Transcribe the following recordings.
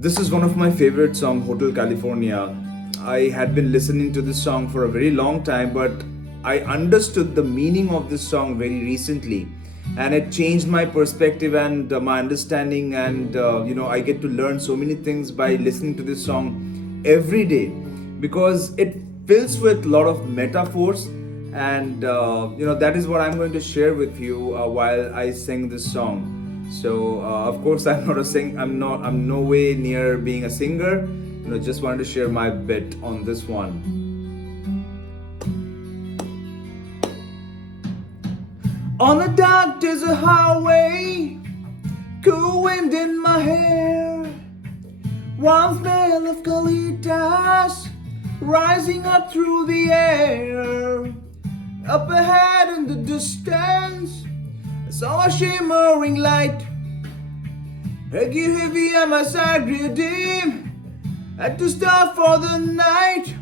This is one of my favorite songs, Hotel California. I had been listening to this song for a very long time, but I understood the meaning of this song very recently, and it changed my perspective and my understanding. And I get to learn so many things by listening to this song every day because it fills with a lot of metaphors, and that is what I'm going to share with you while I sing this song. So of course I'm not a sing. I'm no way near being a singer. Just wanted to share my bit on this one. On a dark desert highway, cool wind in my hair, warm smell of colitas rising up through the air. Up ahead in the distance, I saw a shimmering light. Heavy on my side, dim. Had to stop for the night.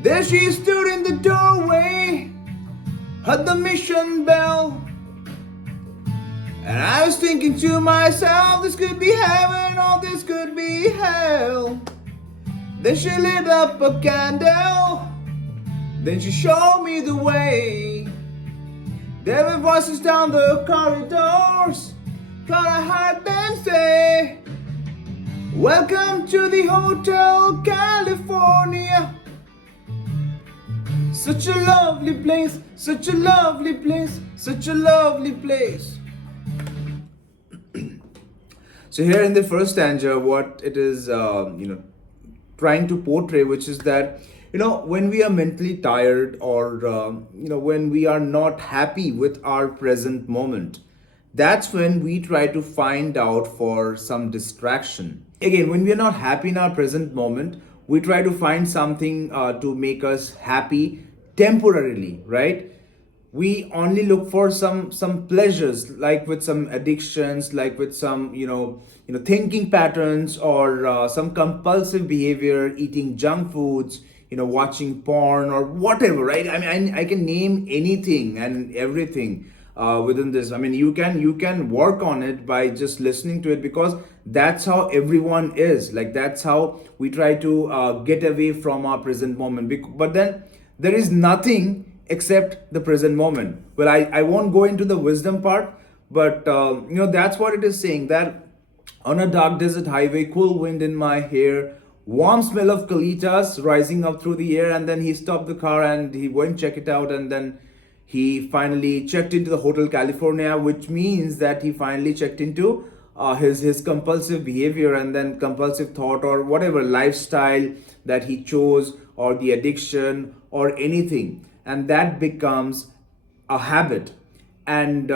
There she stood in the doorway, heard the mission bell, and I was thinking to myself, this could be heaven or this could be hell. Then she lit up a candle, then she showed me the way. There were voices down the corridors, caught a heart and say, welcome to the Hotel California. Such a lovely place, such a lovely place, such a lovely place. So here in the first stanza, what it is, trying to portray, which is that, when we are mentally tired or, when we are not happy with our present moment, that's when we try to find out for some distraction. Again, when we are not happy in our present moment, we try to find something to make us happy temporarily, right? We only look for some pleasures, like with some addictions, like with some thinking patterns, or some compulsive behavior, eating junk foods, watching porn or whatever, right? I mean, I can name anything and everything within this. I mean, you can work on it by just listening to it, because that's how everyone is. Like, that's how we try to get away from our present moment. But then there is nothing except the present moment. Well, I won't go into the wisdom part, but that's what it is saying, that on a dark desert highway, cool wind in my hair, warm smell of colitas rising up through the air. And then he stopped the car and he went check it out, and then he finally checked into the Hotel California, which means that he finally checked into his compulsive behavior and then compulsive thought or whatever lifestyle that he chose, or the addiction or anything, and that becomes a habit. And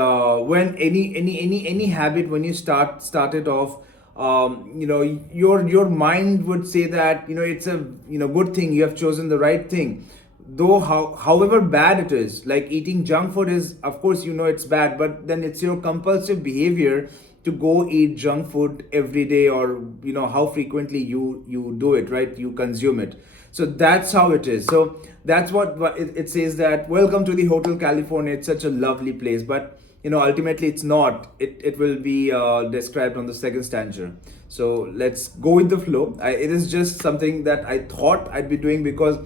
when any habit, when you start it off, your mind would say that it's a good thing, you have chosen the right thing, though however bad it is. Like, eating junk food is, of course, it's bad, but then it's your compulsive behavior to go eat junk food every day, or how frequently you do it, right? You consume it. So that's how it is. So that's what it says, that welcome to the Hotel California, it's such a lovely place. But ultimately it's not. It will be described on the second stanza. So let's go with the flow. It is just something that I thought I'd be doing, because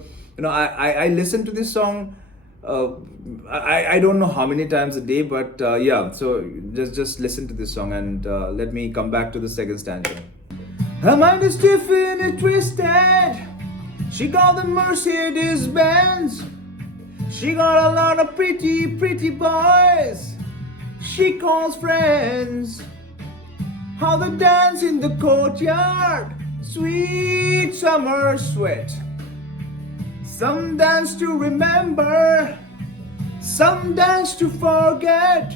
I listen to this song I don't know how many times a day, but yeah. So just listen to this song, and let me come back to the second stanza. Her mind is stiff and twisted. She got the Mercedes Benz. She got a lot of pretty boys she calls friends. How they dance in the courtyard, sweet summer sweat. Some dance to remember, some dance to forget.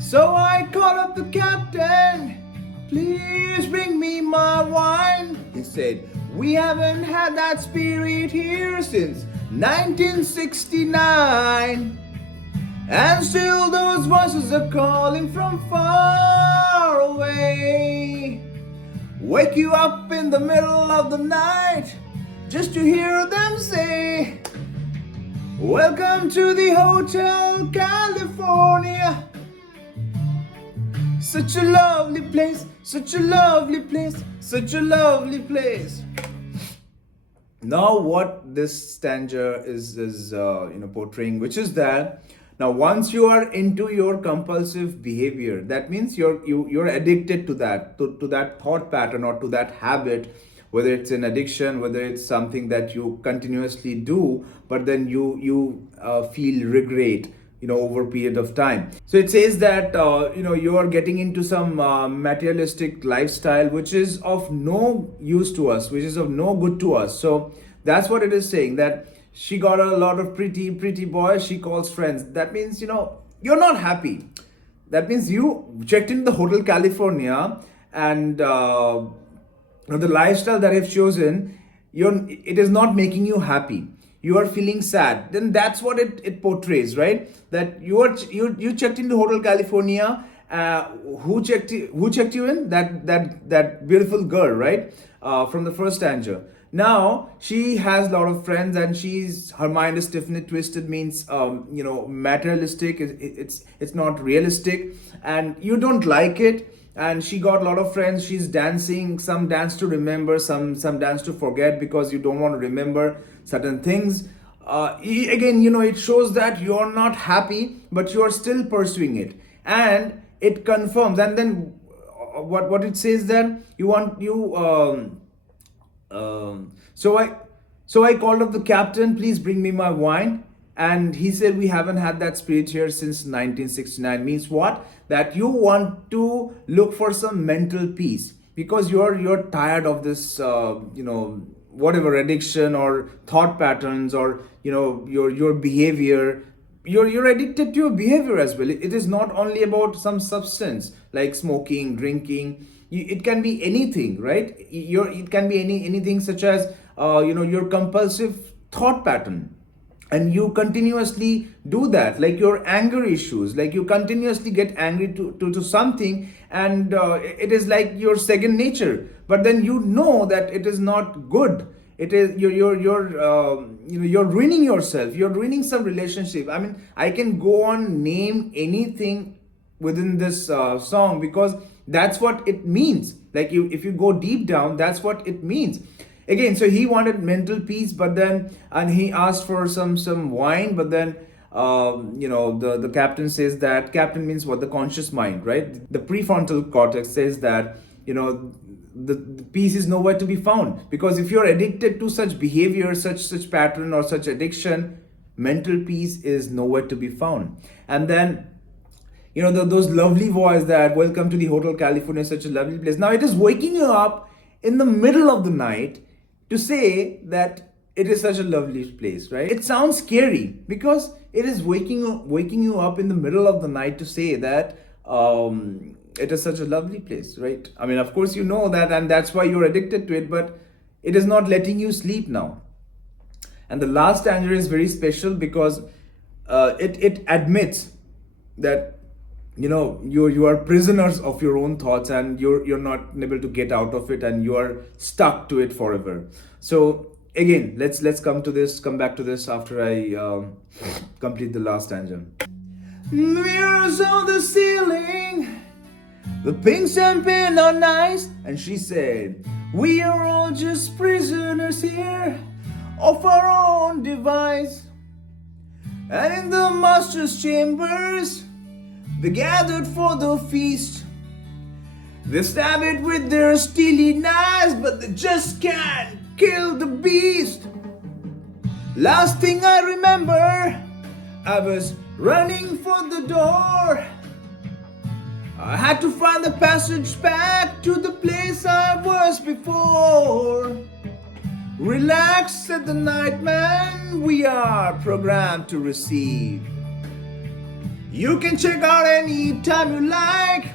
So I called up the captain, please bring me my wine. He said, we haven't had that spirit here since 1969. And still those voices are calling from far away. Wake you up in the middle of the night just to hear them say, welcome to the Hotel California. such a lovely place, such a lovely place, such a lovely place. Now what this stanza is portraying, which is that now once you are into your compulsive behavior, that means you're addicted to to that thought pattern or to that habit, whether it's an addiction, whether it's something that you continuously do, but then you feel regret, over a period of time. So it says that you are getting into some materialistic lifestyle which is of no use to us, which is of no good to us. So that's what it is saying, that she got a lot of pretty boys she calls friends. That means, you're not happy. That means you checked in the Hotel California, and the lifestyle that I've chosen, it is not making you happy. You are feeling sad. Then that's what it portrays, right? That you checked into Hotel California. Who checked you in? That beautiful girl, right? From the first stanza. Now she has a lot of friends, and her mind is stiffly twisted. Means materialistic. It's not realistic, and you don't like it. And she got a lot of friends. She's dancing, some dance to remember, some dance to forget, because you don't want to remember certain things. Again, it shows that you're not happy, but you are still pursuing it, and it confirms. And then what it says, then so I called up the captain, please bring me my wine. And he said, we haven't had that spirit here since 1969. Means what? That you want to look for some mental peace, because you're tired of this whatever addiction or thought patterns, or your behavior. You're addicted to your behavior as well. It is not only about some substance like smoking, drinking. It can be anything, right? It can be anything, such as your compulsive thought pattern, and you continuously do that, like your anger issues, like you continuously get angry to something, and it is like your second nature. But then you know that it is not good. It is you're ruining yourself, you're ruining some relationship. I mean, I can go on name anything within this song, because that's what it means. Like, if you go deep down, that's what it means. Again, so he wanted mental peace, and he asked for some wine. But then the captain says that, captain means what? The conscious mind, right? The prefrontal cortex says that the peace is nowhere to be found, because if you're addicted to such behavior, such pattern, or such addiction, mental peace is nowhere to be found. And then those lovely voice that, welcome to the Hotel California, such a lovely place. Now it is waking you up in the middle of the night to say that it is such a lovely place, right? It sounds scary, because it is waking you up in the middle of the night to say that it is such a lovely place, right? I mean, of course you know that, and that's why you're addicted to it, but it is not letting you sleep now. And the last stanza is very special, because it admits that you are prisoners of your own thoughts, and you're not able to get out of it, and you are stuck to it forever. So again, let's come back to this after I complete the last stanza. Mirrors on the ceiling, the pink champagne on ice. And she said, we are all just prisoners here of our own device, and in the master's chambers they gathered for the feast. They stab it with their steely knives, but they just can't kill the beast. Last thing I remember, I was running for the door. I had to find the passage back to the place I was before. Relax, said the night man, we are programmed to receive. You can check out any time you like,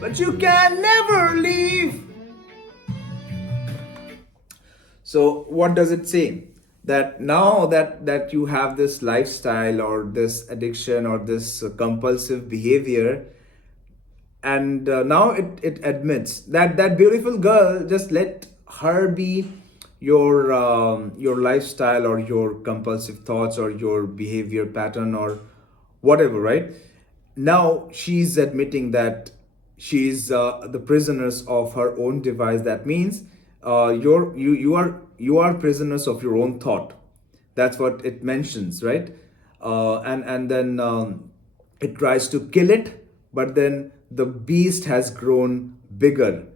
but you can never leave. So what does it say? That now that you have this lifestyle, or this addiction, or this compulsive behavior, and now it admits that beautiful girl, just let her be your lifestyle, or your compulsive thoughts, or your behavior pattern, or whatever, right? Now she's admitting that she's the prisoners of her own device. That means you are prisoners of your own thought. That's what it mentions, right? And then it tries to kill it, but then the beast has grown bigger.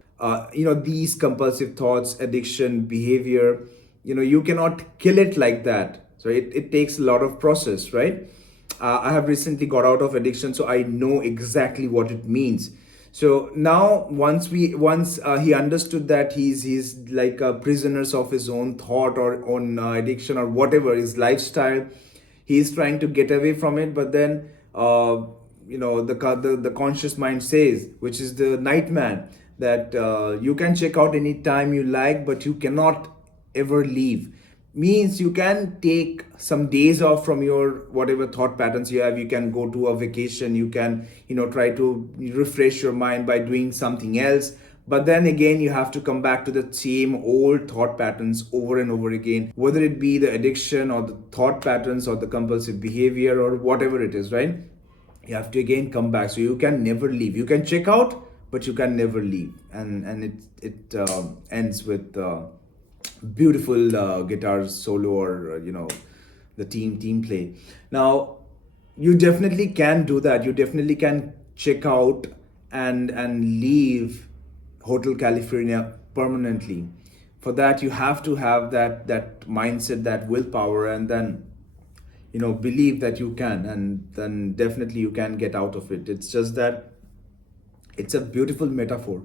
These compulsive thoughts, addiction, behavior, you cannot kill it like that. So it takes a lot of process, right? I have recently got out of addiction, so I know exactly what it means. So now, once he understood that he's like prisoners of his own thought or own addiction or whatever his lifestyle, he's trying to get away from it. But then, the conscious mind says, which is the nightman, that you can check out any time you like, but you cannot ever leave. Means you can take some days off from your whatever thought patterns you have. You can go to a vacation, you can try to refresh your mind by doing something else, but then again you have to come back to the same old thought patterns over and over again, whether it be the addiction or the thought patterns or the compulsive behavior or whatever it is, right? You have to again come back. So you can never leave. You can check out, but you can never leave. And it ends with beautiful guitar solo, or the team play. Now, you definitely can do that. You definitely can check out and leave Hotel California permanently. For that, you have to have that mindset, that willpower, and then believe that you can, and then definitely you can get out of it. It's just that it's a beautiful metaphor.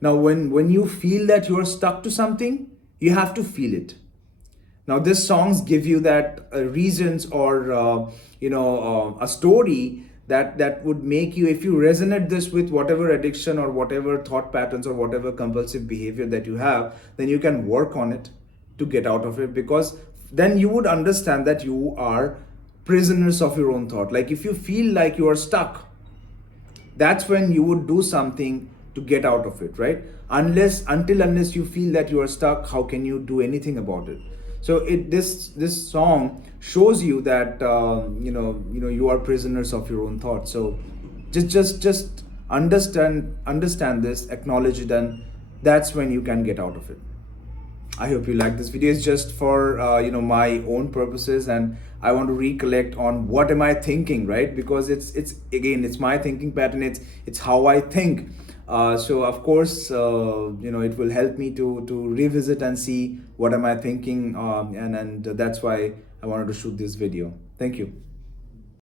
Now, when you feel that you are stuck to something, you have to feel it. Now, these songs give you that reasons, or a story that would make you, if you resonate this with whatever addiction or whatever thought patterns or whatever compulsive behavior that you have, then you can work on it to get out of it, because then you would understand that you are prisoners of your own thought. Like, if you feel like you are stuck, that's when you would do something to get out of it, right? Unless you feel that you are stuck, how can you do anything about it? So this song shows you that you are prisoners of your own thoughts. So just understand this, acknowledge it, and that's when you can get out of it. I hope you like this video. It's just for my own purposes, and I want to recollect on what am I thinking, right? Because it's my thinking pattern. It's how I think. So of course, it will help me to revisit and see what am I thinking, and that's why I wanted to shoot this video. Thank you.